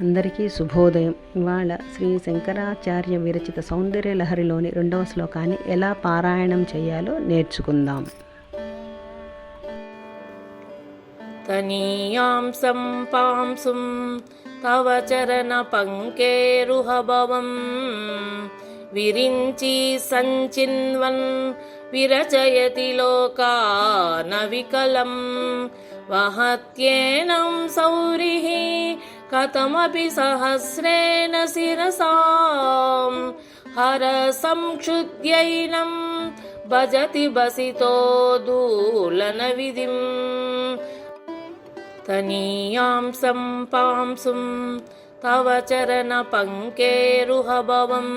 అందరికీ శుభోదయం. ఇవాళ శ్రీ శంకరాచార్య విరచిత సౌందర్య లహరిలోని రెండవ శ్లోకాన్ని ఎలా పారాయణం చేయాలో నేర్చుకుందాం. తనీయాం సంపాంసుం తవ చరణ పంకేరుహభవం విరించి సంచిన్వన్ విరచయతి లోకాన వికలం వహత్యేనం సౌరిహి कथमपि सहस्रेण शिरसां। हरसंक्षुद्यैनं भजति बसितो दूलनविधिम्। तनीयां सम्पांसुं तव चरणपङ्केरुहभवम्।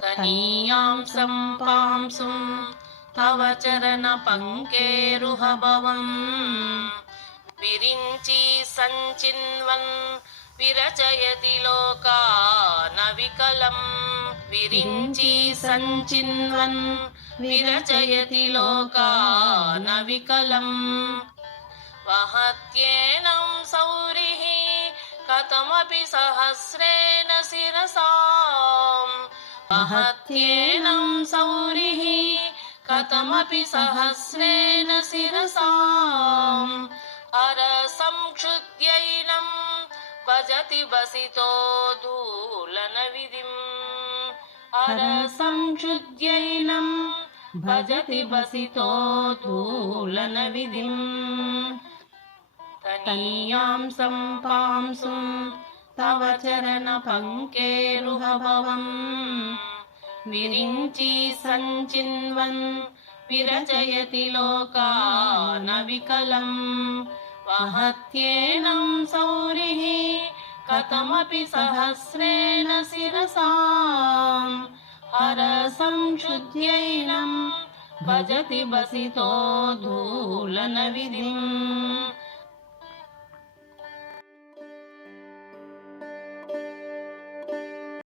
तनीयां सम्पांसुं तव चरणपङ्केरुहभवम् విరించి సంచిన్వన్ విరచయతి లోకాన వికలం. విరించి సంచిన్వన్ విరచయతి లోకాన వికలం. వహత్యేనం సౌరిః కథమపి సహస్రేణ శిరసాం. వహత్యేనం సౌరిః కథమపి సహస్రేణ శిరసాం. భజతి బసితో దూలన విధిం. హరసం శుద్ధ్యైనం భజతి బసితో దూలన విధిం. తనీయాం సంపాంసుం. తవ చరణ పంకేరుహభవం. విరించి సంచిన్వన్. విరచయతి లోకాన వికలం. वहत्येनं सौरिः कथमपि सहस्रेण शिरसां हरसंशुद्ध्यैनं भजति बसितो धूलनविधिम्